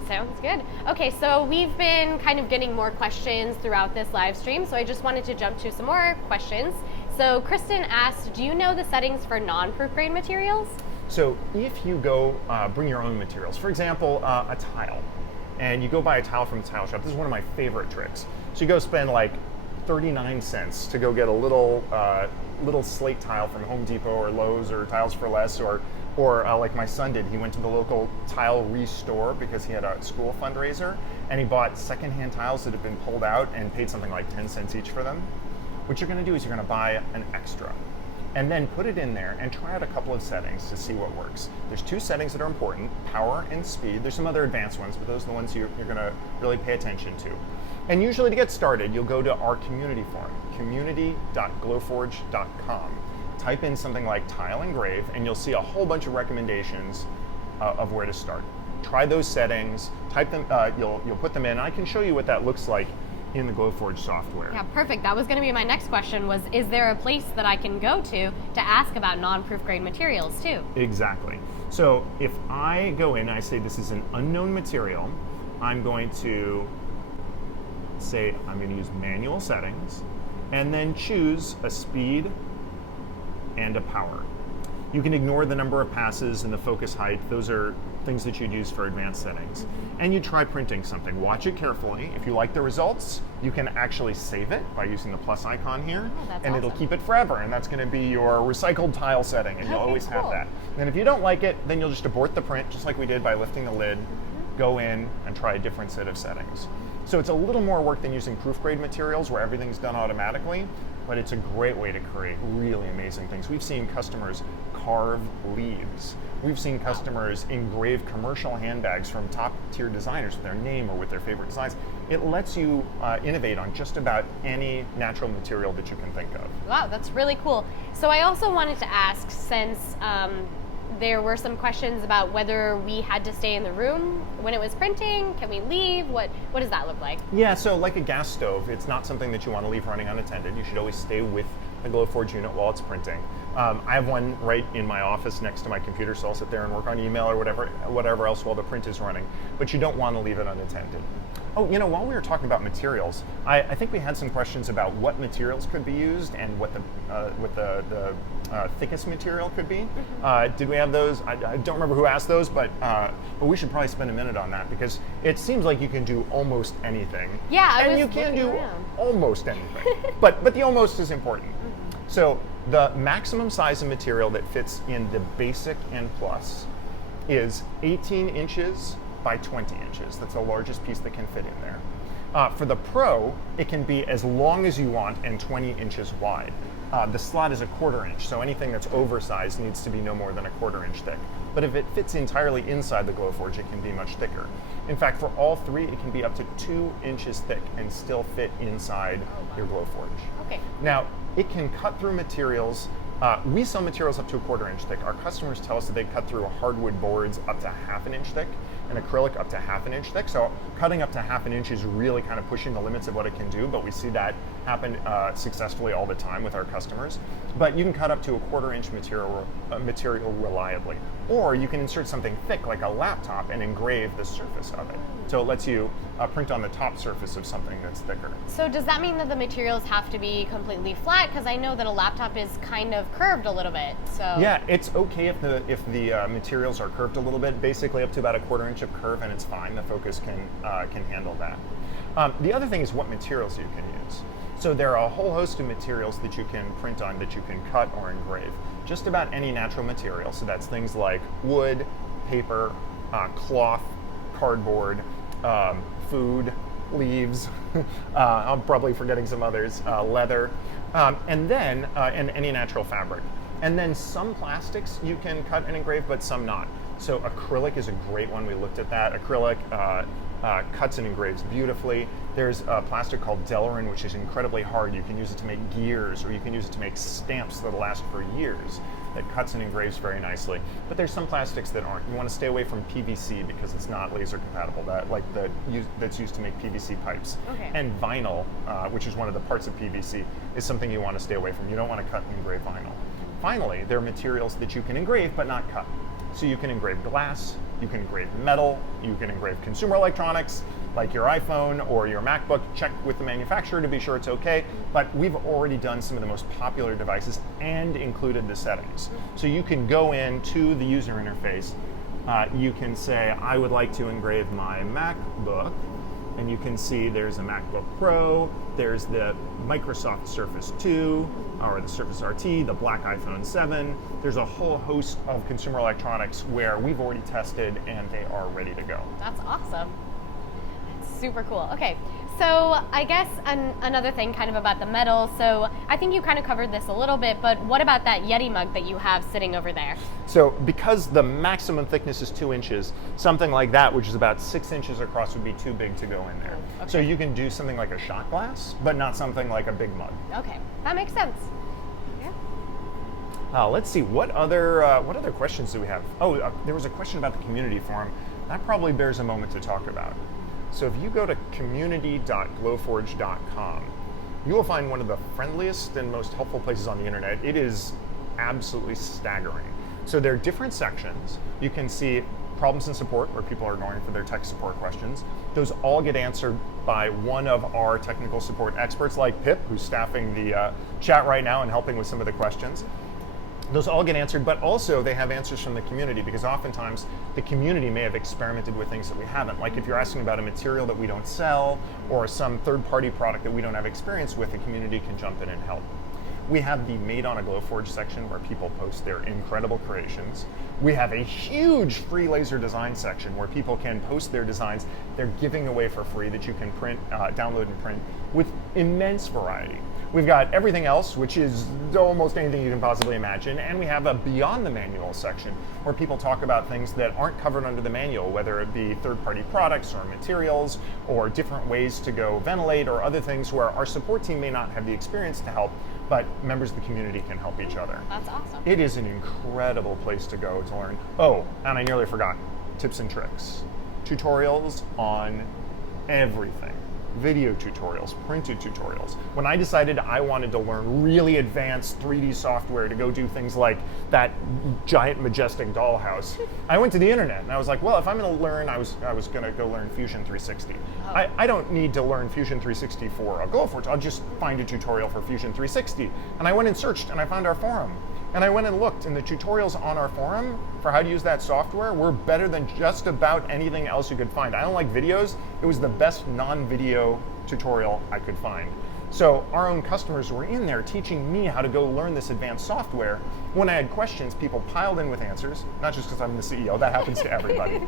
Sounds good. Okay, so we've been kind of getting more questions throughout this live stream, so I just wanted to jump to some more questions. So Kristen asked, do you know the settings for non-proof grade materials? So if you go bring your own materials, for example, a tile, and you go buy a tile from a tile shop, this is one of my favorite tricks. So you go spend like 39 cents to go get a little little slate tile from Home Depot or Lowe's or Tiles for Less, or like my son did, he went to the local tile restore because he had a school fundraiser, and he bought secondhand tiles that had been pulled out and paid something like 10 cents each for them. What you're going to do is you're going to buy an extra and then put it in there and try out a couple of settings to see what works. There's 2 settings that are important, power and speed. There's some other advanced ones, but those are the ones you're going to really pay attention to. And usually to get started, you'll go to our community forum, community.glowforge.com. Type in something like tile engrave, and you'll see a whole bunch of recommendations of where to start. Try those settings, type them, you'll put them in. I can show you what that looks like in the Glowforge software. Yeah, perfect. That was going to be my next question was, is there a place that I can go to ask about non-proof grade materials too? Exactly. So if I go in and I say this is an unknown material, I'm going to say I'm going to use manual settings and then choose a speed and a power. You can ignore the number of passes and the focus height. Those are things that you'd use for advanced settings. And you try printing something. Watch it carefully. If you like the results, you can actually save it by using the plus icon here, and it'll keep it forever. And that's going to be your recycled tile setting, and you'll always have that. And if you don't like it, then you'll just abort the print, just like we did by lifting the lid, go in and try a different set of settings. So it's a little more work than using proof grade materials where everything's done automatically, but it's a great way to create really amazing things. We've seen customers carve leaves. We've seen customers engrave commercial handbags from top tier designers with their name or with their favorite designs. It lets you innovate on just about any natural material that you can think of. Wow, that's really cool. So I also wanted to ask, since there were some questions about whether we had to stay in the room when it was printing. Can we leave? What does that look like? Yeah, so like a gas stove, it's not something that you want to leave running unattended. You should always stay with the Glowforge unit while it's printing. I have one right in my office next to my computer, so I'll sit there and work on email or whatever else while the print is running. But you don't want to leave it unattended. Oh, you know, while we were talking about materials, I think we had some questions about what materials could be used and what the thickest material could be. Did we have those? I don't remember who asked those, but we should probably spend a minute on that because it seems like you can do almost anything. Yeah, and you can do almost anything, but the almost is important. So the maximum size of material that fits in the basic and plus is 18 inches by 20 inches. That's the largest piece that can fit in there. For the Pro, it can be as long as you want and 20 inches wide. The slot is a 1/4 inch, so anything that's oversized needs to be no more than a 1/4 inch thick. But if it fits entirely inside the Glowforge, it can be much thicker. In fact, for all three, it can be up to 2 inches thick and still fit inside your Glowforge. Okay. Now, it can cut through materials. We sell materials up to a 1/4 inch thick. Our customers tell us that they cut through hardwood boards up to 1/2 inch thick and acrylic up to 1/2 inch thick. So cutting up to 1/2 inch is really kind of pushing the limits of what it can do, but we see that happen successfully all the time with our customers. But you can cut up to a 1/4 inch material reliably. Or you can insert something thick like a laptop and engrave the surface of it. So it lets you print on the top surface of something that's thicker. So does that mean that the materials have to be completely flat? Because I know that a laptop is kind of curved a little bit. So yeah, it's okay if the materials are curved a little bit, basically up to about a 1/4 inch of curve, and it's fine. The Focus can handle that. The other thing is what materials you can use. So there are a whole host of materials that you can print on, that you can cut or engrave. Just about any natural material. So that's things like wood, paper, cloth, cardboard, food, leaves. I'm probably forgetting some others. Leather, and then and any natural fabric. And then some plastics you can cut and engrave, but some not. So acrylic is a great one. We looked at that. Acrylic cuts and engraves beautifully. There's a plastic called Delrin, which is incredibly hard. You can use it to make gears, or you can use it to make stamps that'll last for years. That cuts and engraves very nicely. But there's some plastics that aren't. You want to stay away from PVC because it's not laser compatible. That's used to make PVC pipes. Okay. And vinyl, which is one of the parts of PVC, is something you want to stay away from. You don't want to cut and engrave vinyl. Finally, there are materials that you can engrave but not cut. So you can engrave glass, you can engrave metal, you can engrave consumer electronics like your iPhone or your MacBook. Check with the manufacturer to be sure it's okay, but we've already done some of the most popular devices and included the settings. So you can go into the user interface, you can say, I would like to engrave my MacBook, and you can see there's a MacBook Pro, there's the Microsoft Surface 2, or the Surface RT, the black iPhone 7. There's a whole host of consumer electronics where we've already tested and they are ready to go. That's awesome. That's super cool. Okay, so I guess another thing kind of about the metal. So I think you kind of covered this a little bit, but what about that Yeti mug that you have sitting over there? So because the maximum thickness is 2 inches, something like that, which is about 6 inches across, would be too big to go in there. Okay. So you can do something like a shot glass, but not something like a big mug. Okay, that makes sense. Yeah. Let's see, what other questions do we have? Oh, there was a question about the community forum. That probably bears a moment to talk about. So if you go to community.glowforge.com, you will find one of the friendliest and most helpful places on the internet. It is absolutely staggering. So there are different sections. You can see problems and support, where people are going for their tech support questions. Those all get answered by one of our technical support experts, like Pip, who's staffing the chat right now and helping with some of the questions. Those all get answered, but also they have answers from the community, because oftentimes the community may have experimented with things that we haven't. Like if you're asking about a material that we don't sell or some third-party product that we don't have experience with, the community can jump in and help. We have the Made on a Glowforge section where people post their incredible creations. We have a huge free laser design section where people can post their designs they're giving away for free that you can print, download and print, with immense variety. We've got everything else, which is almost anything you can possibly imagine, and we have a Beyond the Manual section where people talk about things that aren't covered under the manual, whether it be third-party products or materials or different ways to go ventilate or other things where our support team may not have the experience to help, but members of the community can help each other. That's awesome. It is an incredible place to go to learn. Oh, and I nearly forgot, tips and tricks. Tutorials on everything. Video tutorials, printed tutorials. When I decided I wanted to learn really advanced 3D software to go do things like that giant majestic dollhouse, I went to the internet and I was like, well, if I'm going to learn, I was going to go learn Fusion 360. Oh. I don't need to learn Fusion 360 for a Glowforge. I'll just find a tutorial for Fusion 360. And I went and searched and I found our forum. And I went and looked, and the tutorials on our forum for how to use that software were better than just about anything else you could find. I don't like videos. It was the best non-video tutorial I could find. So our own customers were in there teaching me how to go learn this advanced software. When I had questions, people piled in with answers, not just because I'm the CEO, that happens to everybody.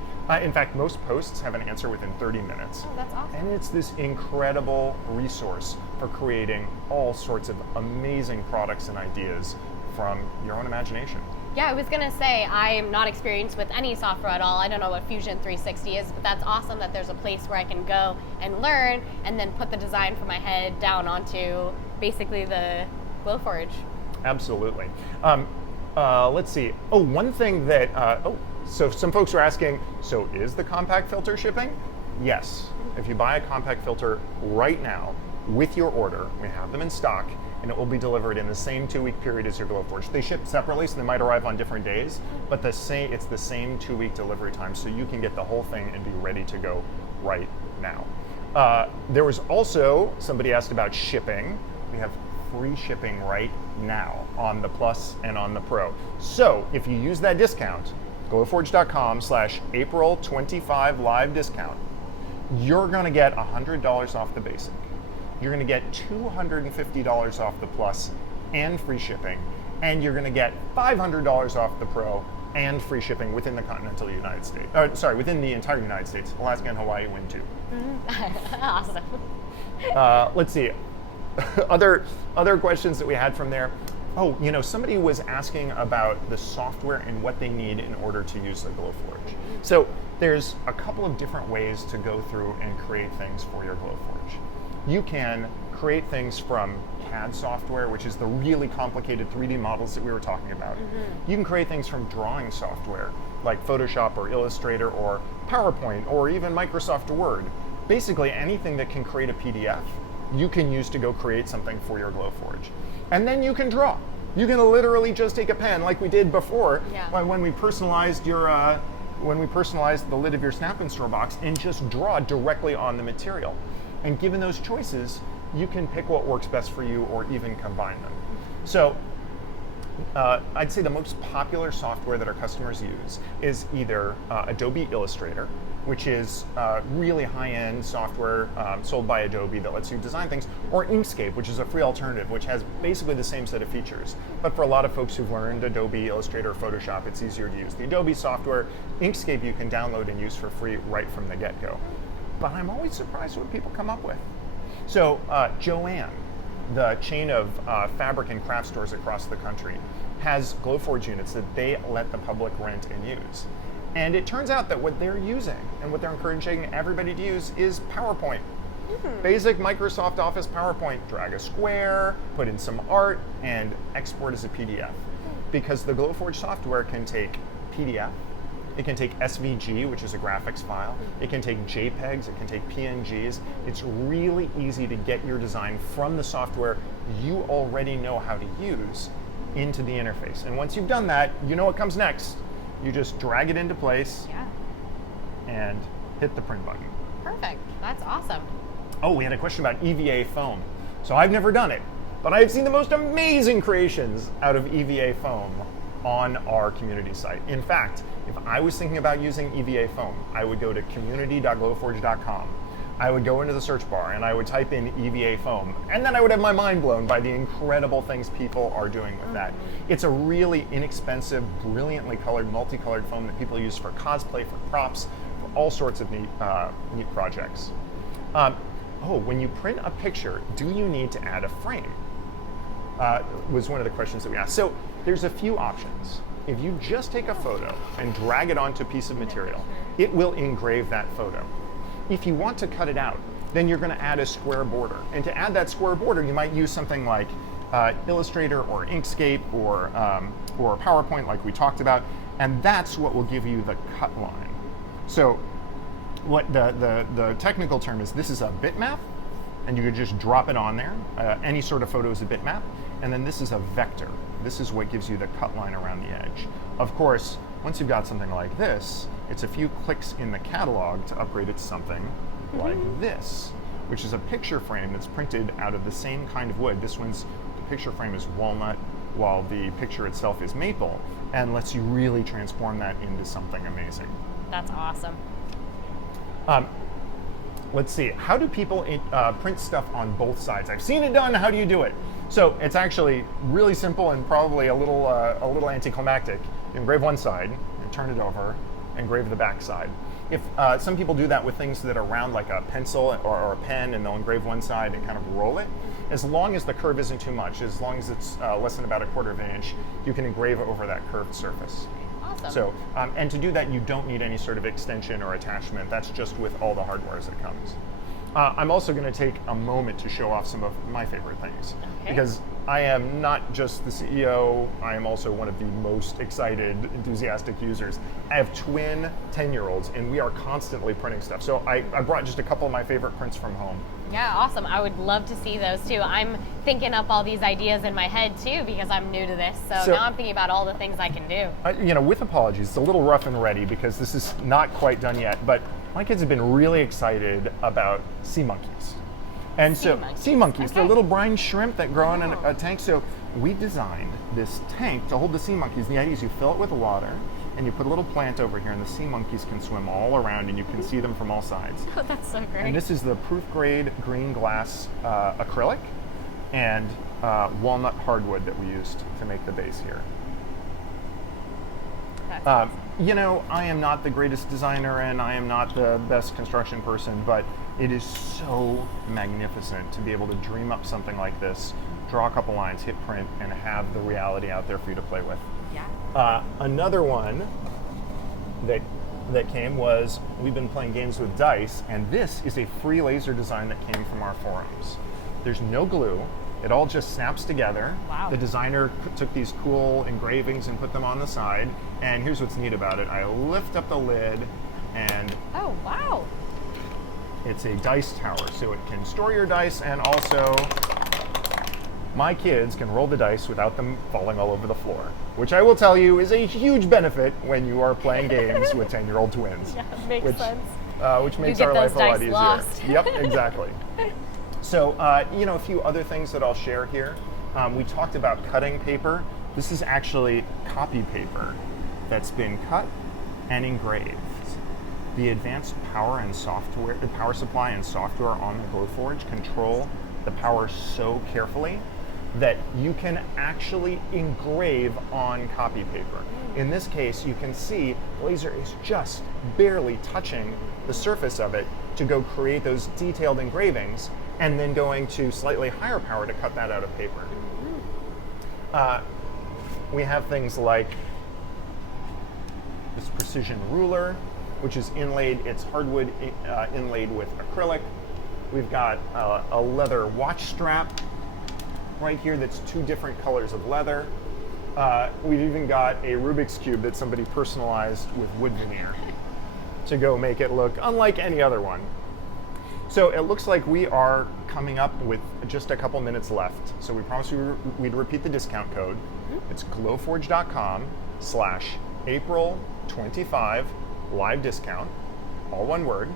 In fact, most posts have an answer within 30 minutes. Oh, that's awesome. And it's this incredible resource for creating all sorts of amazing products and ideas from your own imagination. Yeah, I was gonna say, I'm not experienced with any software at all. I don't know what Fusion 360 is, but that's awesome that there's a place where I can go and learn and then put the design from my head down onto basically the Glowforge. Absolutely. Let's see. Oh, one thing that, so some folks are asking, so is the compact filter shipping? Yes. If you buy a compact filter right now with your order, we have them in stock, and it will be delivered in the same 2-week period as your Glowforge. They ship separately, so they might arrive on different days, but it's the same 2-week delivery time, so you can get the whole thing and be ready to go right now. There was also, somebody asked about shipping. We have free shipping right now on the Plus and on the Pro. So if you use that discount, glowforge.com/April25 live discount, you're gonna get $100 off the basic. You're going to get $250 off the Plus and free shipping, and you're going to get $500 off the Pro and free shipping within the continental United States. Within the entire United States. Alaska and Hawaii win too. Awesome. Let's see. Other questions that we had from there. Oh, somebody was asking about the software and what they need in order to use the Glowforge. So there's a couple of different ways to go through and create things for your Glowforge. You can create things from CAD software, which is the really complicated 3D models that we were talking about. Mm-hmm. You can create things from drawing software, like Photoshop or Illustrator or PowerPoint or even Microsoft Word. Basically anything that can create a PDF, you can use to go create something for your Glowforge. And then you can draw. You can literally just take a pen like we did before when we personalized the lid of your Snap and Store box and just draw directly on the material. And given those choices, you can pick what works best for you or even combine them. So I'd say the most popular software that our customers use is either Adobe Illustrator, which is really high-end software sold by Adobe that lets you design things, or Inkscape, which is a free alternative, which has basically the same set of features. But for a lot of folks who've learned Adobe Illustrator or Photoshop, it's easier to use. The Adobe software, Inkscape, you can download and use for free right from the get-go. But I'm always surprised what people come up with. So Joann, the chain of fabric and craft stores across the country, has Glowforge units that they let the public rent and use. And it turns out that what they're using and what they're encouraging everybody to use is PowerPoint. Basic Microsoft Office PowerPoint. Drag a square, put in some art, and export as a PDF. Because the Glowforge software can take PDF, it can take SVG, which is a graphics file, it can take JPEGs, it can take PNGs. It's really easy to get your design from the software you already know how to use into the interface. And once you've done that, you know what comes next. You just drag it into place and hit the print button. Perfect. That's awesome. Oh, we had a question about EVA foam. So I've never done it, but I've seen the most amazing creations out of EVA foam on our community site. In fact, if I was thinking about using EVA foam, I would go to community.glowforge.com. I would go into the search bar and I would type in EVA foam, and then I would have my mind blown by the incredible things people are doing with that. It's a really inexpensive, brilliantly colored, multicolored foam that people use for cosplay, for props, for all sorts of neat projects. When you print a picture, do you need to add a frame? Was one of the questions that we asked. So there's a few options. If you just take a photo and drag it onto a piece of material, it will engrave that photo. If you want to cut it out, then you're going to add a square border. And to add that square border, you might use something like Illustrator or Inkscape or PowerPoint like we talked about, and that's what will give you the cut line. So what the technical term is, this is a bitmap, and you could just drop it on there. Any sort of photo is a bitmap. And then this is a vector. This is what gives you the cut line around the edge. Of course, once you've got something like this, it's a few clicks in the catalog to upgrade it to something like this, which is a picture frame that's printed out of the same kind of wood. The picture frame is walnut, while the picture itself is maple, and lets you really transform that into something amazing. That's awesome. Let's see, how do people print stuff on both sides? I've seen it done, how do you do it? So it's actually really simple and probably a little anticlimactic. You engrave one side, and turn it over, engrave the back side. If some people do that with things that are round, like a pencil or a pen, and they'll engrave one side and kind of roll it. As long as the curve isn't too much, as long as it's less than about a quarter of an inch, you can engrave over that curved surface. Awesome. So, and to do that, you don't need any sort of extension or attachment. That's just with all the hardware as it comes. I'm also going to take a moment to show off some of my favorite things. Okay. Because I am not just the CEO, I am also one of the most excited, enthusiastic users. I have twin 10-year-olds, and we are constantly printing stuff. So I brought just a couple of my favorite prints from home. Yeah, awesome. I would love to see those too. I'm thinking up all these ideas in my head too because I'm new to this. So now I'm thinking about all the things I can do. With apologies, it's a little rough and ready because this is not quite done yet, but my kids have been really excited about sea monkeys. And sea monkeys, okay. the little brine shrimp that grow in a tank. So we designed this tank to hold the sea monkeys. The idea is you fill it with water and you put a little plant over here, and the sea monkeys can swim all around and you can see them from all sides. Oh, that's so great. And this is the proof grade green glass acrylic and walnut hardwood that we used to make the base here. That's awesome. I am not the greatest designer and I am not the best construction person, but it is so magnificent to be able to dream up something like this, draw a couple lines, hit print, and have the reality out there for you to play with. Yeah. Another one that came was, we've been playing games with dice, and this is a free laser design that came from our forums. There's no glue. It all just snaps together. Wow. The designer took these cool engravings and put them on the side, and here's what's neat about it. I lift up the lid, and oh, wow. it's a dice tower, so it can store your dice, and also my kids can roll the dice without them falling all over the floor, which I will tell you is a huge benefit when you are playing games with 10-year-old twins. Yeah, makes sense. Which makes our life a lot easier. Lost. Yep, exactly. So, a few other things that I'll share here. We talked about cutting paper. This is actually copy paper that's been cut and engraved. The advanced power supply and software on the Glowforge control the power so carefully that you can actually engrave on copy paper. In this case, you can see the laser is just barely touching the surface of it to go create those detailed engravings, and then going to slightly higher power to cut that out of paper. We have things like this precision ruler, which is inlaid, it's hardwood inlaid with acrylic. We've got a leather watch strap right here that's 2 different colors of leather. We've even got a Rubik's Cube that somebody personalized with wood veneer to go make it look unlike any other one. So it looks like we are coming up with just a couple minutes left. So we promised we'd repeat the discount code. It's glowforge.com/April25 live discount, all one word.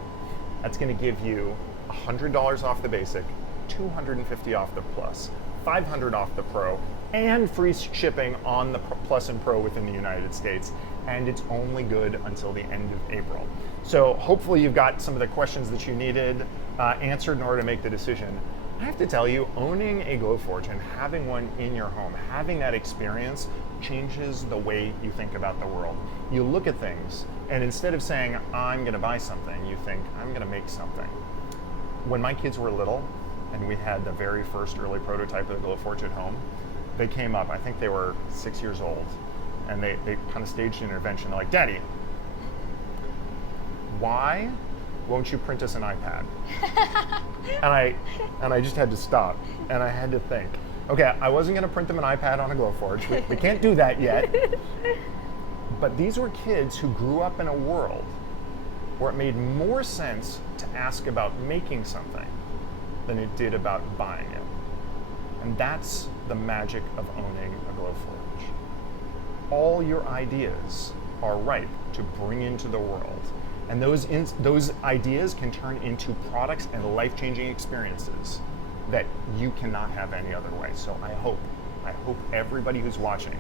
That's going to give you $100 off the basic, $250 off the plus, $500 off the pro, and free shipping on the plus and pro within the United States. And it's only good until the end of April. So hopefully you've got some of the questions that you needed answered in order to make the decision. I have to tell you, owning a Glowforge and having one in your home, having that experience changes the way you think about the world. You look at things, and instead of saying, I'm going to buy something, you think, I'm going to make something. When my kids were little, and we had the very first early prototype of the Glowforge at home, they came up, I think they were 6 years old, and they kind of staged an intervention. They're like, Daddy, why won't you print us an iPad? and I just had to stop, and I had to think. Okay, I wasn't going to print them an iPad on a Glowforge. We can't do that yet. But these were kids who grew up in a world where it made more sense to ask about making something than it did about buying it. And that's the magic of owning a Glowforge. All your ideas are ripe to bring into the world. And those ideas can turn into products and life-changing experiences that you cannot have any other way. So I hope everybody who's watching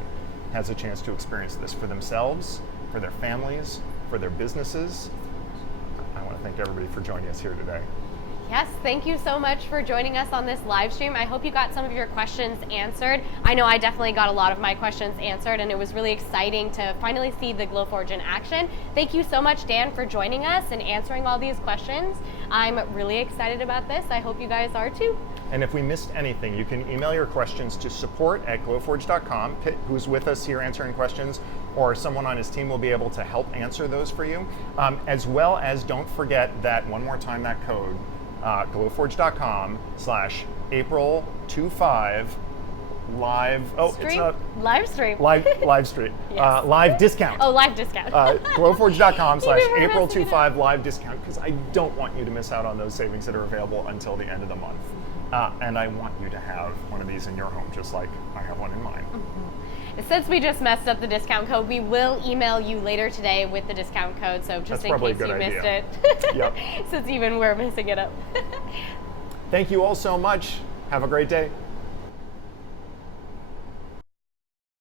has a chance to experience this for themselves, for their families, for their businesses. I want to thank everybody for joining us here today. Yes, thank you so much for joining us on this live stream. I hope you got some of your questions answered. I know I definitely got a lot of my questions answered, and it was really exciting to finally see the Glowforge in action. Thank you so much, Dan, for joining us and answering all these questions. I'm really excited about this. I hope you guys are too. And if we missed anything, you can email your questions to support@glowforge.com. Pitt, who's with us here answering questions, or someone on his team will be able to help answer those for you. As well as, don't forget that, one more time, that code, glowforge.com/April25 live. Oh, Stream? it's not Live stream. live stream. Yes. Live discount. Oh, live discount. glowforge.com/April25 live discount, because I don't want you to miss out on those savings that are available until the end of the month. And I want you to have one of these in your home, just like I have one in mine. Since we just messed up the discount code, we will email you later today with the discount code, so just in case you missed it. Yep. Since even we're messing it up. Thank you all so much. Have a great day.